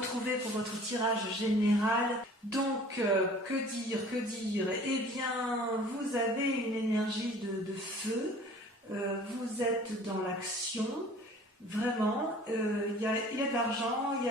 retrouver pour votre tirage général. Donc, que dire? Eh bien, vous avez une énergie de feu, vous êtes dans l'action, vraiment, il y a de l'argent, il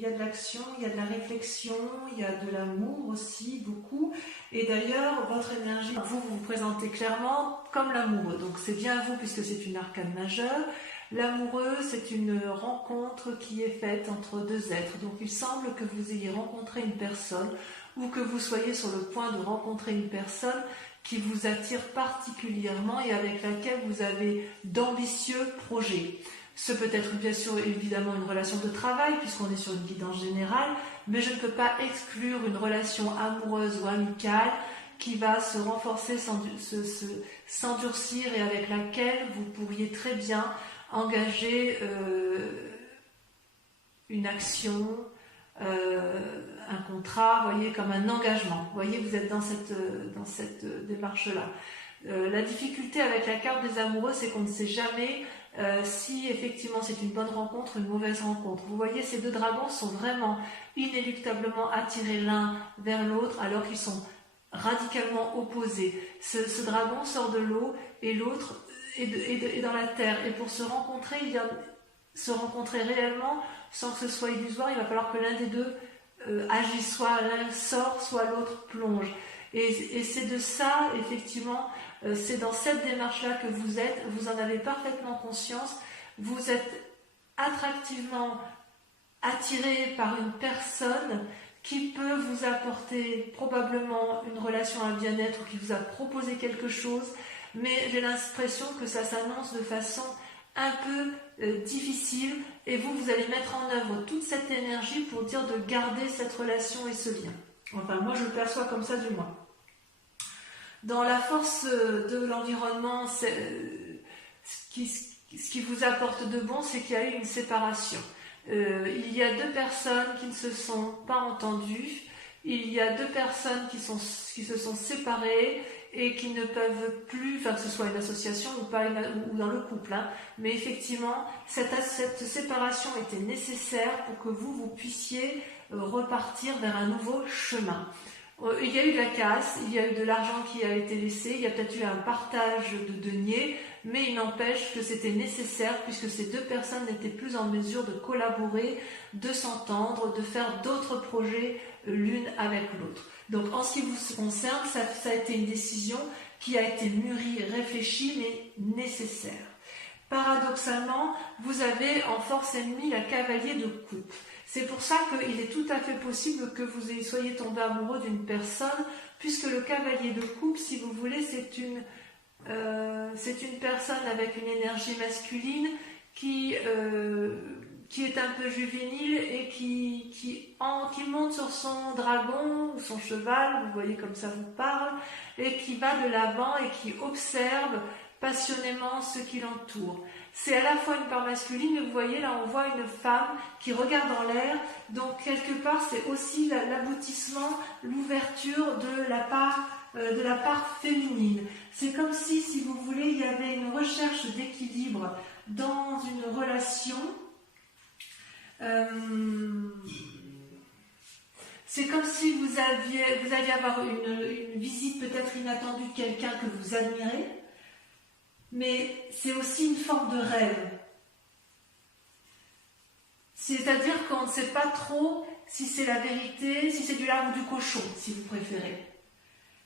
y a de l'action, il y a de la réflexion, il y a de l'amour aussi, beaucoup. Et d'ailleurs, votre énergie, vous vous présentez clairement comme l'amoureux. Donc c'est bien vous puisque c'est une arcane majeure. L'amoureux, c'est une rencontre qui est faite entre deux êtres. Donc il semble que vous ayez rencontré une personne ou que vous soyez sur le point de rencontrer une personne qui vous attire particulièrement et avec laquelle vous avez d'ambitieux projets. Ce peut être bien sûr évidemment une relation de travail puisqu'on est sur une guidance générale, mais je ne peux pas exclure une relation amoureuse ou amicale qui va se renforcer, s'endurcir et avec laquelle vous pourriez très bien engager une action, un contrat, voyez, comme un engagement. Vous voyez, vous êtes dans cette démarche-là. La difficulté avec la carte des amoureux, c'est qu'on ne sait jamais si effectivement c'est une bonne rencontre ou une mauvaise rencontre. Vous voyez, ces deux dragons sont vraiment inéluctablement attirés l'un vers l'autre alors qu'ils sont radicalement opposés. Ce dragon sort de l'eau et l'autre est dans la terre. Et pour se rencontrer, se rencontrer réellement sans que ce soit illusoire, il va falloir que l'un des deux agisse, soit l'un sort, soit l'autre plonge. Et c'est de ça, effectivement, c'est dans cette démarche-là que vous êtes, vous en avez parfaitement conscience, vous êtes attractivement attiré par une personne qui peut vous apporter probablement une relation, un bien-être, ou qui vous a proposé quelque chose, mais j'ai l'impression que ça s'annonce de façon un peu difficile, et vous allez mettre en œuvre toute cette énergie pour dire de garder cette relation et ce lien. Enfin, moi je le perçois comme ça du moins. Dans la force de l'environnement, ce qui vous apporte de bon, c'est qu'il y a eu une séparation. Il y a deux personnes qui ne se sont pas entendues, il y a deux personnes qui se sont séparées et qui ne peuvent plus, enfin que ce soit une association ou pas, ou dans le couple, hein, mais effectivement, cette séparation était nécessaire pour que vous puissiez repartir vers un nouveau chemin. Il y a eu de la casse, il y a eu de l'argent qui a été laissé, il y a peut-être eu un partage de deniers, mais il n'empêche que c'était nécessaire puisque ces deux personnes n'étaient plus en mesure de collaborer, de s'entendre, de faire d'autres projets l'une avec l'autre. Donc en ce qui vous concerne, ça a été une décision qui a été mûrie, réfléchie, mais nécessaire. Paradoxalement, vous avez en force ennemie la cavalier de coupe. C'est pour ça qu'il est tout à fait possible que vous soyez tombé amoureux d'une personne, puisque le cavalier de coupe, si vous voulez, c'est une personne avec une énergie masculine qui est un peu juvénile et qui monte sur son dragon ou son cheval, vous voyez comme ça vous parle, et qui va de l'avant et qui observe passionnément ce qui l'entoure. C'est à la fois une part masculine, mais vous voyez là on voit une femme qui regarde en l'air, donc quelque part c'est aussi l'aboutissement, l'ouverture de la part féminine. C'est comme si vous voulez, il y avait une recherche d'équilibre dans une relation. C'est comme si vous alliez avoir une visite peut-être inattendue de quelqu'un que vous admirez, mais c'est aussi une forme de rêve. C'est-à-dire qu'on ne sait pas trop si c'est la vérité, si c'est du lard ou du cochon, si vous préférez.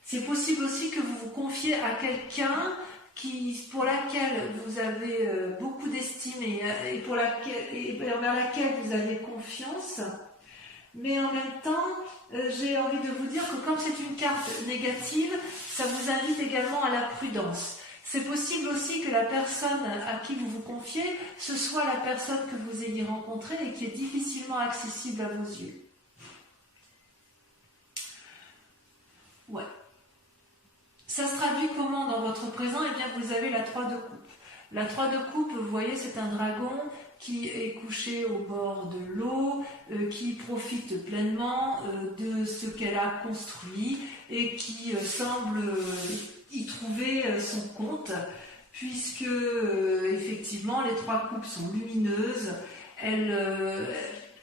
C'est possible aussi que vous vous confiez à quelqu'un pour laquelle vous avez beaucoup d'estime et vers laquelle vous avez confiance, mais en même temps, j'ai envie de vous dire que comme c'est une carte négative, ça vous invite également à la prudence. C'est possible aussi que la personne à qui vous vous confiez, ce soit la personne que vous ayez rencontrée et qui est difficilement accessible à vos yeux. Ouais. Ça se traduit comment dans votre présent? Eh bien, vous avez la 3 de coupe. La 3 de coupe, vous voyez, c'est un dragon qui est couché au bord de l'eau, qui profite pleinement de ce qu'elle a construit et qui semble y trouver son compte, puisque effectivement les 3 coupes sont lumineuses, elles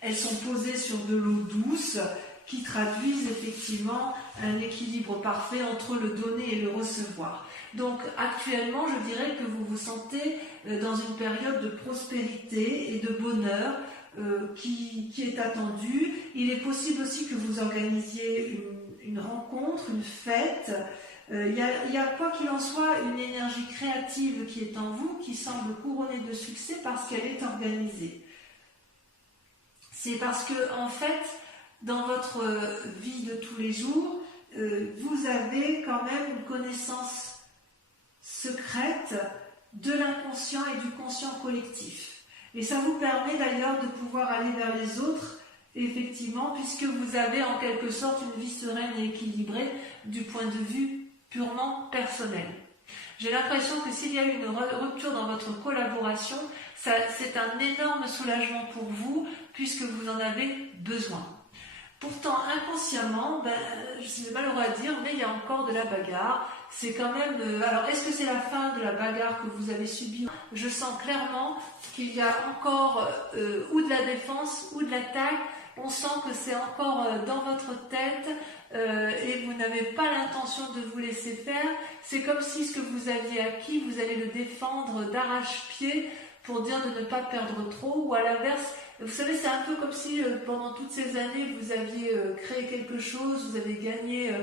elles sont posées sur de l'eau douce qui traduisent effectivement un équilibre parfait entre le donner et le recevoir. Donc actuellement, je dirais que vous vous sentez dans une période de prospérité et de bonheur qui est attendue. Il est possible aussi que vous organisiez une rencontre, une fête. Il y a quoi qu'il en soit une énergie créative qui est en vous, qui semble couronnée de succès parce qu'elle est organisée. C'est parce que, en fait, dans votre vie de tous les jours, vous avez quand même une connaissance secrète de l'inconscient et du conscient collectif. Et ça vous permet d'ailleurs de pouvoir aller vers les autres, effectivement, puisque vous avez en quelque sorte une vie sereine et équilibrée du point de vue purement personnel. J'ai l'impression que s'il y a eu une rupture dans votre collaboration, c'est un énorme soulagement pour vous, puisque vous en avez besoin. Pourtant, inconsciemment, c'est malheureux à dire, mais il y a encore de la bagarre. C'est quand même... alors, est-ce que c'est la fin de la bagarre que vous avez subie? Je sens clairement qu'il y a encore ou de la défense ou de l'attaque. On sent que c'est encore dans votre tête et vous n'avez pas l'intention de vous laisser faire. C'est comme si ce que vous aviez acquis, vous allez le défendre d'arrache-pied pour dire de ne pas perdre trop, ou à l'inverse, vous savez, c'est un peu comme si pendant toutes ces années, vous aviez créé quelque chose, vous avez gagné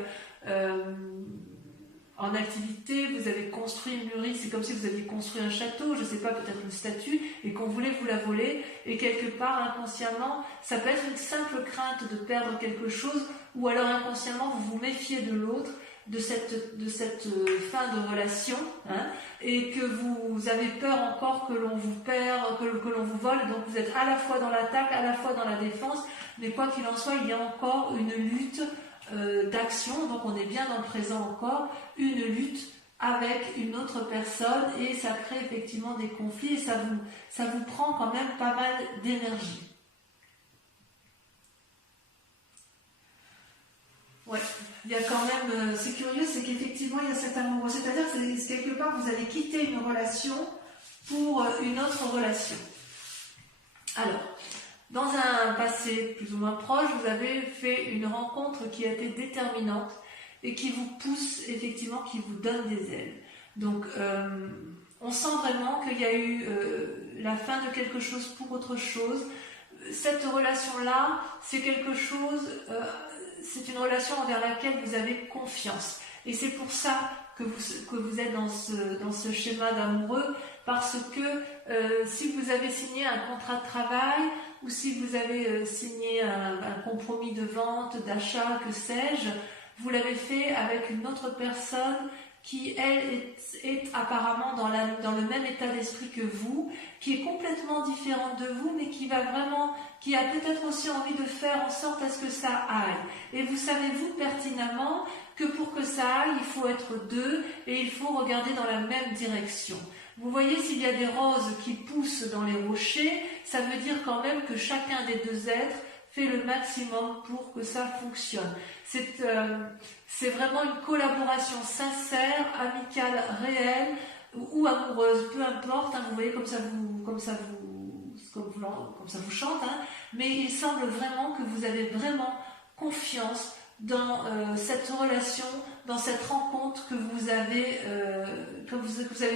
en activité, vous avez construit, mûri, c'est comme si vous aviez construit un château, je ne sais pas, peut-être une statue, et qu'on voulait vous la voler, et quelque part, inconsciemment, ça peut être une simple crainte de perdre quelque chose, ou alors inconsciemment, vous vous méfiez de l'autre, de cette fin de relation, hein, et que vous avez peur encore que l'on vous perd, que l'on vous vole, donc vous êtes à la fois dans l'attaque, à la fois dans la défense, mais quoi qu'il en soit, il y a encore une lutte d'action, donc on est bien dans le présent encore, une lutte avec une autre personne, et ça crée effectivement des conflits, et ça vous prend quand même pas mal d'énergie. Ouais, il y a quand même, c'est curieux, c'est qu'effectivement il y a cet amour, c'est-à-dire que quelque part vous allez quitter une relation pour une autre relation. Alors, dans un passé plus ou moins proche, vous avez fait une rencontre qui a été déterminante et qui vous pousse effectivement, qui vous donne des ailes. Donc, on sent vraiment qu'il y a eu la fin de quelque chose pour autre chose. Cette relation-là, c'est quelque chose... c'est une relation envers laquelle vous avez confiance. Et c'est pour ça que vous êtes dans ce schéma d'amoureux, parce que si vous avez signé un contrat de travail, ou si vous avez signé un compromis de vente, d'achat, que sais-je, vous l'avez fait avec une autre personne qui, elle, est apparemment dans le même état d'esprit que vous, qui est complètement différente de vous, mais qui a peut-être aussi envie de faire en sorte à ce que ça aille. Et vous savez, vous, pertinemment, que pour que ça aille, il faut être deux, et il faut regarder dans la même direction. Vous voyez, s'il y a des roses qui poussent dans les rochers, ça veut dire quand même que chacun des deux êtres fait le maximum pour que ça fonctionne. C'est vraiment une collaboration sincère, amicale, réelle ou amoureuse, peu importe, hein, vous voyez comme ça vous chante, hein, mais il semble vraiment que vous avez vraiment confiance dans cette relation, dans cette rencontre que vous avez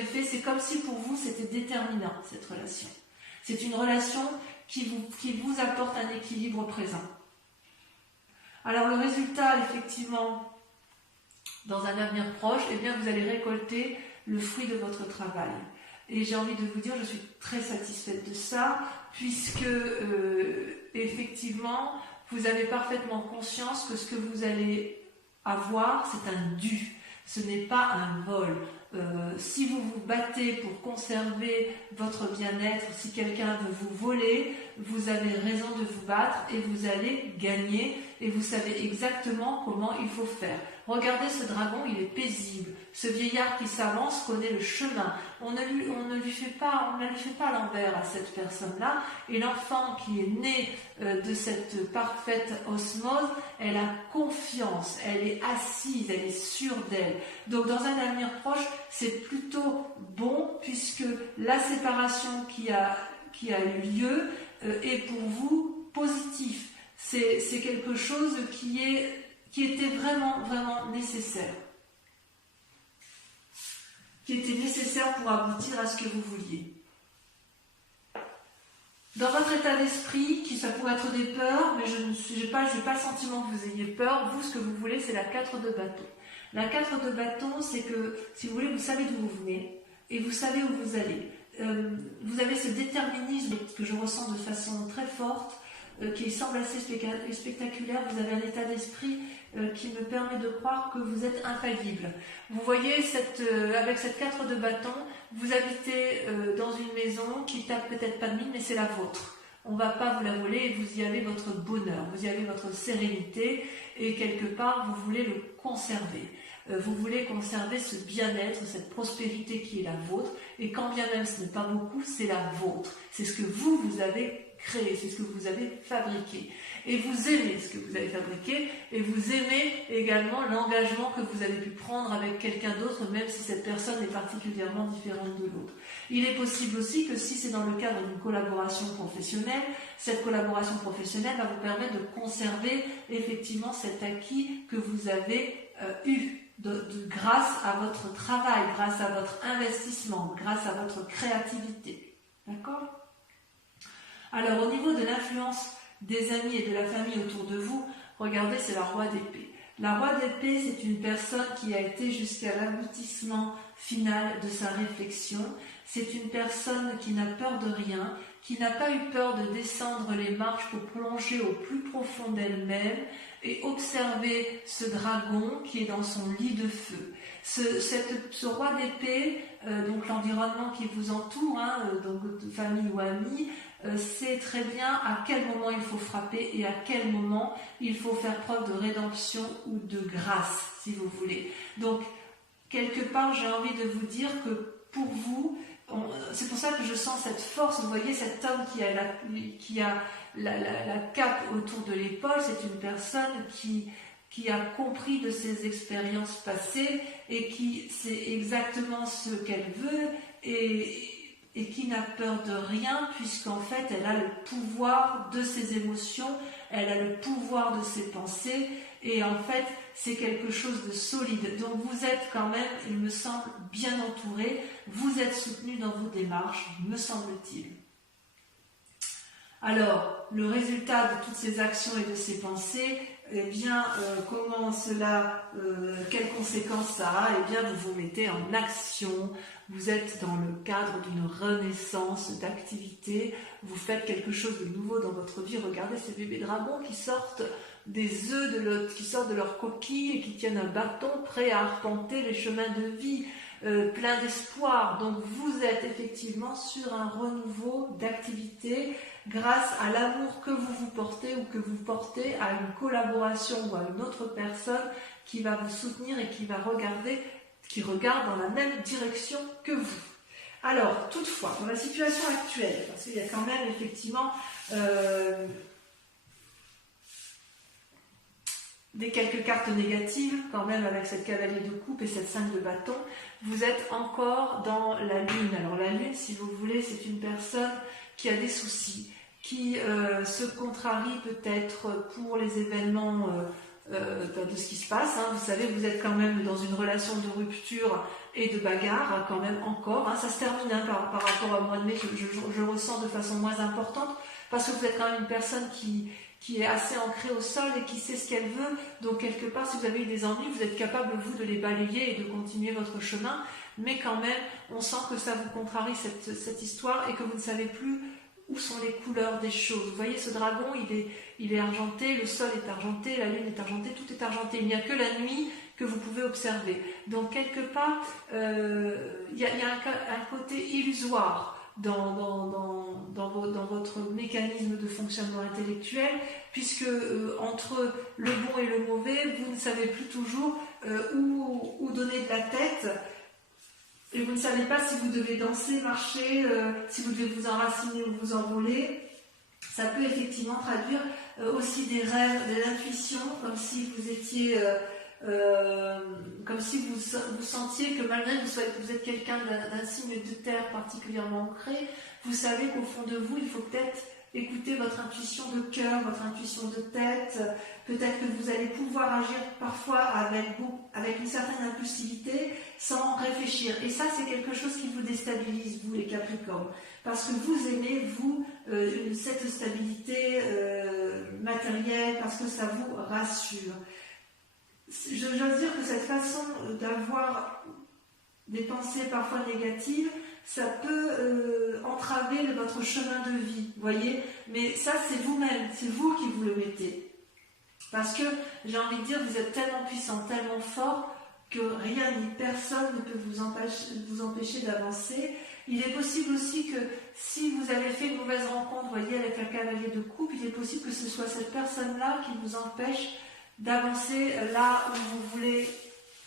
fait. C'est comme si pour vous c'était déterminant, cette relation. C'est une relation qui vous apporte un équilibre présent. Alors le résultat, effectivement, dans un avenir proche, eh bien vous allez récolter le fruit de votre travail. Et j'ai envie de vous dire, je suis très satisfaite de ça, puisque effectivement, vous avez parfaitement conscience que ce que vous allez avoir, c'est un dû. Ce n'est pas un vol. Si vous vous battez pour conserver votre bien-être, si quelqu'un veut vous voler, vous avez raison de vous battre et vous allez gagner et vous savez exactement comment il faut faire. Regardez ce dragon, il est paisible. Ce vieillard qui s'avance connaît le chemin. On ne lui fait pas l'envers à cette personne-là. Et l'enfant qui est né de cette parfaite osmose, elle a confiance, elle est assise, elle est sûre d'elle. Donc dans un avenir proche, c'est plutôt bon puisque la séparation qui a eu lieu est pour vous positif. C'est quelque chose qui était vraiment, vraiment nécessaire. Qui était nécessaire pour aboutir à ce que vous vouliez. Dans votre état d'esprit, ça pourrait être des peurs, mais je n'ai pas le sentiment que vous ayez peur. Vous, ce que vous voulez, c'est la 4 de bâton. La 4 de bâton, c'est que, si vous voulez, vous savez d'où vous venez et vous savez où vous allez. Vous avez ce déterminisme que je ressens de façon très forte, qui semble assez spectaculaire. Vous avez un état d'esprit qui me permet de croire que vous êtes infaillible. Vous voyez, avec cette 4 de bâton, vous habitez dans une maison qui tape peut-être pas de mine, mais c'est la vôtre. On ne va pas vous la voler et vous y avez votre bonheur, vous y avez votre sérénité et quelque part, vous voulez le conserver. Vous voulez conserver ce bien-être, cette prospérité qui est la vôtre et quand bien même ce n'est pas beaucoup, c'est la vôtre. C'est ce que vous avez créé, c'est ce que vous avez fabriqué. Et vous aimez ce que vous avez fabriqué et vous aimez également l'engagement que vous avez pu prendre avec quelqu'un d'autre, même si cette personne est particulièrement différente de l'autre. Il est possible aussi que si c'est dans le cadre d'une collaboration professionnelle, cette collaboration professionnelle va vous permettre de conserver effectivement cet acquis que vous avez eu grâce à votre travail, grâce à votre investissement, grâce à votre créativité. D'accord ? Alors, au niveau de l'influence des amis et de la famille autour de vous, regardez, c'est la roi d'épée. La roi d'épée, c'est une personne qui a été jusqu'à l'aboutissement final de sa réflexion. C'est une personne qui n'a peur de rien, qui n'a pas eu peur de descendre les marches pour plonger au plus profond d'elle-même et observer ce dragon qui est dans son lit de feu. Ce roi d'épée, donc l'environnement qui vous entoure, donc de famille ou amis, sait très bien à quel moment il faut frapper et à quel moment il faut faire preuve de rédemption ou de grâce, si vous voulez. Donc, quelque part, j'ai envie de vous dire que pour vous, c'est pour ça que je sens cette force. Vous voyez, cet homme qui a la cape autour de l'épaule, c'est une personne qui a compris de ses expériences passées et qui sait exactement ce qu'elle veut et qui n'a peur de rien, puisqu'en fait, elle a le pouvoir de ses émotions, elle a le pouvoir de ses pensées, et en fait, c'est quelque chose de solide. Donc vous êtes quand même, il me semble, bien entouré, vous êtes soutenu dans vos démarches, me semble-t-il. Alors, le résultat de toutes ces actions et de ces pensées, eh bien, comment cela, quelles conséquences ça a? Eh bien, vous vous mettez en action, vous êtes dans le cadre d'une renaissance d'activité, vous faites quelque chose de nouveau dans votre vie. Regardez ces bébés dragons qui sortent des œufs, qui sortent de leur coquille et qui tiennent un bâton prêt à arpenter les chemins de vie, plein d'espoir. Donc, vous êtes effectivement sur un renouveau d'activité, grâce à l'amour que vous vous portez ou que vous portez à une collaboration ou à une autre personne qui va vous soutenir et qui regarde dans la même direction que vous. Alors, toutefois, dans la situation actuelle, parce qu'il y a quand même effectivement quelques cartes négatives, quand même avec cette cavalier de coupe et cette 5 de bâton, vous êtes encore dans la lune. Alors la lune, si vous voulez, c'est une personne qui a des soucis, qui se contrarie peut-être pour les événements de ce qui se passe. Vous savez, vous êtes quand même dans une relation de rupture et de bagarre, quand même encore. Ça se termine par rapport au mois de mai, je ressens de façon moins importante, parce que vous êtes quand même une personne qui est assez ancrée au sol et qui sait ce qu'elle veut. Donc quelque part, si vous avez eu des ennuis, vous êtes capable, vous, de les balayer et de continuer votre chemin. Mais quand même, on sent que ça vous contrarie cette histoire et que vous ne savez plus où sont les couleurs des choses. Vous voyez, ce dragon, il est argenté, le sol est argenté, la lune est argentée, tout est argenté. Il n'y a que la nuit que vous pouvez observer. Donc quelque part, il y a un côté illusoire dans votre mécanisme de fonctionnement intellectuel, puisque entre le bon et le mauvais, vous ne savez plus toujours où donner de la tête, et vous ne savez pas si vous devez danser, marcher, si vous devez vous enraciner ou vous envoler. Ça peut effectivement traduire aussi des rêves, des intuitions, comme si vous étiez... comme si vous sentiez que malgré que vous êtes quelqu'un d'un signe de terre particulièrement ancré, vous savez qu'au fond de vous, il faut peut-être écoutez votre intuition de cœur, votre intuition de tête. Peut-être que vous allez pouvoir agir parfois avec une certaine impulsivité sans réfléchir. Et ça, c'est quelque chose qui vous déstabilise, vous les Capricornes. Parce que vous aimez, vous, cette stabilité matérielle, parce que ça vous rassure. J'ose dire que cette façon d'avoir des pensées parfois négatives, ça peut entraver votre chemin de vie, voyez. Mais ça, c'est vous-même, c'est vous qui vous le mettez. Parce que, j'ai envie de dire, vous êtes tellement puissant, tellement fort, que rien ni personne ne peut vous empêcher d'avancer. Il est possible aussi que, si vous avez fait une mauvaise rencontre, voyez, avec un cavalier de coupe, il est possible que ce soit cette personne-là qui vous empêche d'avancer là où vous voulez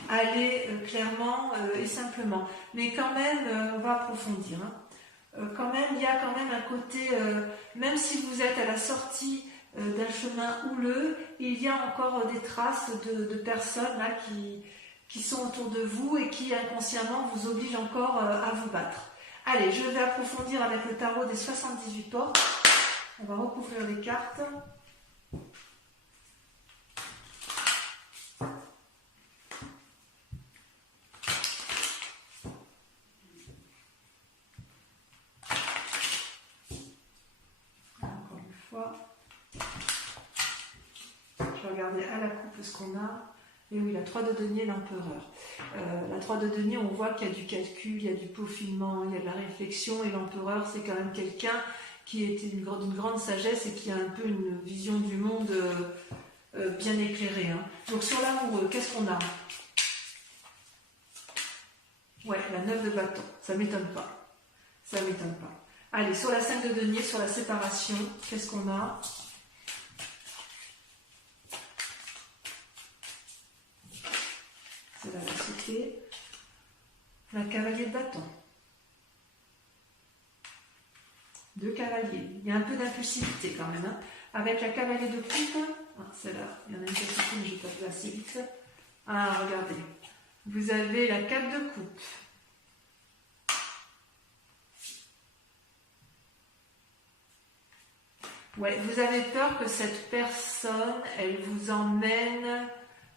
aller clairement et simplement. Mais quand même, on va approfondir. Quand même, il y a quand même un côté, même si vous êtes à la sortie d'un chemin houleux, il y a encore des traces de personnes là qui sont autour de vous et qui inconsciemment vous obligent encore à vous battre. Allez, je vais approfondir avec le tarot des 78 portes. On va recouvrir les cartes. Je vais regarder à la coupe ce qu'on a. Et oui, la 3 de denier, l'empereur. La 3 de denier, on voit qu'il y a du calcul, il y a du peaufinement, il y a de la réflexion. Et l'empereur, c'est quand même quelqu'un qui est d'une grande sagesse et qui a un peu une vision du monde bien éclairée. Donc sur l'amoureux, qu'est-ce qu'on a? Ouais, la 9 de bâton. Ça ne m'étonne pas. Ça ne m'étonne pas. Allez, sur la 5 de denier, sur la séparation, qu'est-ce qu'on a? C'est la lassitude. La cavalier de bâton. 2 cavaliers. Il y a un peu d'impulsivité quand même. Avec la cavalier de coupe, celle-là, il y en a une petite, mais je ne vais pas placer vite. Ah, regardez. Vous avez la 4 de coupe. Ouais, vous avez peur que cette personne, elle vous emmène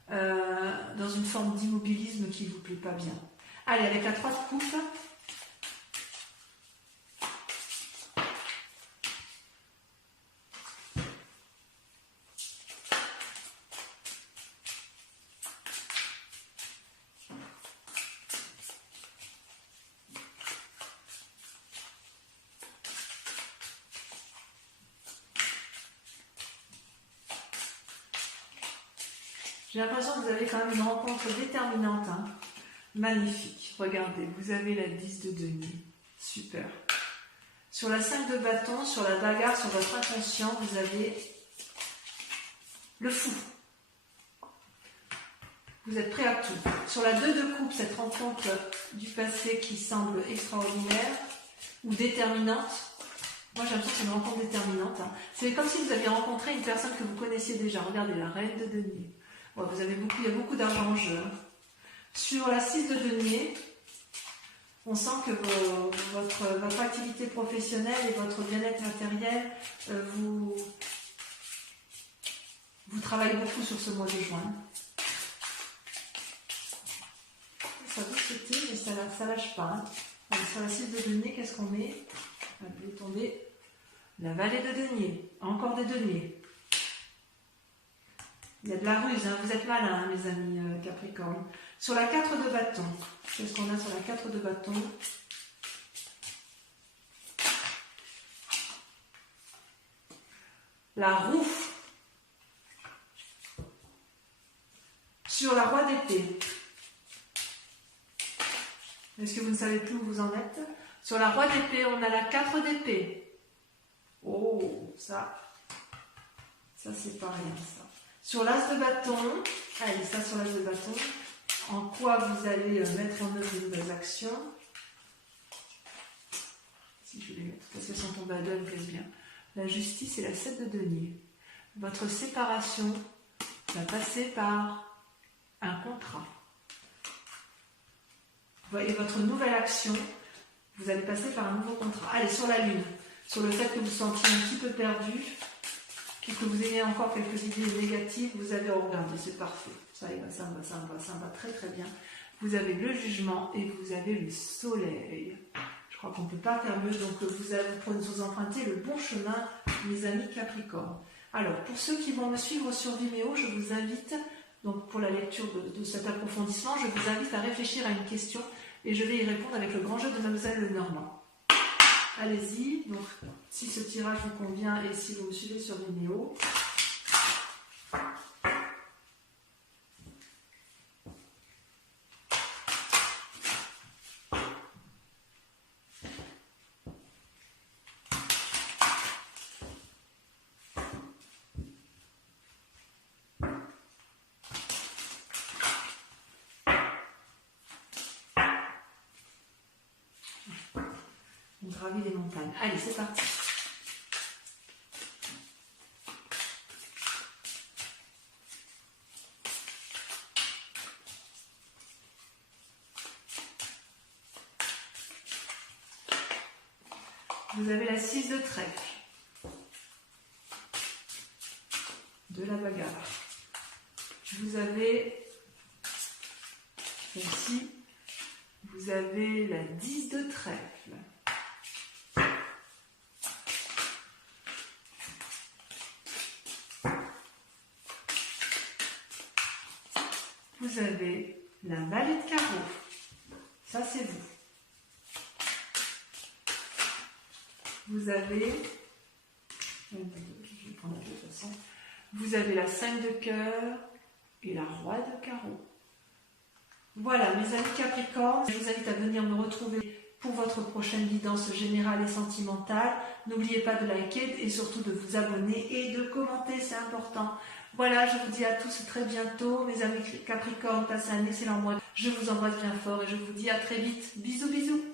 dans une forme d'immobilisme qui ne vous plaît pas bien. Allez, avec la 3 de coupe. J'ai l'impression que vous avez quand même une rencontre déterminante. Magnifique. Regardez, vous avez la 10 de denier. Super. Sur la 5 de bâton, sur la bagarre, sur votre inconscient, vous avez le fou. Vous êtes prêt à tout. Sur la 2 de coupe, cette rencontre du passé qui semble extraordinaire ou déterminante. Moi, j'ai l'impression que c'est une rencontre déterminante. C'est comme si vous aviez rencontré une personne que vous connaissiez déjà. Regardez, la reine de denier. Ouais, il y a beaucoup d'argent en jeu. Sur la 6 de denier, on sent que votre activité professionnelle et votre bien-être matériel, vous travaillez beaucoup sur ce mois de juin. Ça vous sauter, mais ça ne lâche pas. Alors, sur la 6 de denier, qu'est-ce qu'on met? Allez, tomber. La vallée de denier. Encore des deniers. Il y a de la ruse, vous êtes malins, mes amis Capricorne. Sur la 4 de bâton, qu'est-ce qu'on a sur la 4 de bâton? La roue. Sur la roi d'épée. Est-ce que vous ne savez plus où vous en êtes? Sur la roi d'épée, on a la 4 d'épée. Oh, ça c'est pas rien, ça. Sur l'as de bâton, allez, ça sur l'as de bâton, en quoi vous allez mettre en œuvre de nouvelles actions. Si je vais les mettre, parce qu'elles sont tombées à deux, elles me plaisent bien. La justice et la 7 de denier. Votre séparation va passer par un contrat. Et votre nouvelle action, vous allez passer par un nouveau contrat. Allez, sur la lune. sur le fait que vous vous sentiez un petit peu perdu, puis que vous ayez encore quelques idées négatives, vous avez regardé, c'est parfait. Ça y va, ça me va, ça me va, ça me va très très bien. Vous avez le jugement et vous avez le soleil. Je crois qu'on ne peut pas faire mieux, donc vous empruntez le bon chemin, mes amis Capricorne. Alors, pour ceux qui vont me suivre sur Vimeo, je vous invite, donc pour la lecture de cet approfondissement, je vous invite à réfléchir à une question et je vais y répondre avec le grand jeu de Mademoiselle Lenormand. Allez-y, donc si ce tirage vous convient et si vous me suivez sur Vimeo. On gravit les montagnes. Allez, c'est parti. Vous avez la 6 de trèfle, de la bagarre. Vous avez celle-ci, vous avez la 10 de trèfle. Vous avez la vallée de carreau. Ça, c'est vous. Vous avez, je vais prendre de toute façon, vous avez la 5 de cœur et la roi de carreau. Voilà, mes amis Capricorne, je vous invite à venir me retrouver pour votre prochaine guidance générale et sentimentale. N'oubliez pas de liker et surtout de vous abonner et de commenter, c'est important. Voilà, je vous dis à tous très bientôt, mes amis Capricorne, passez un excellent mois. Je vous embrasse bien fort et je vous dis à très vite. Bisous, bisous.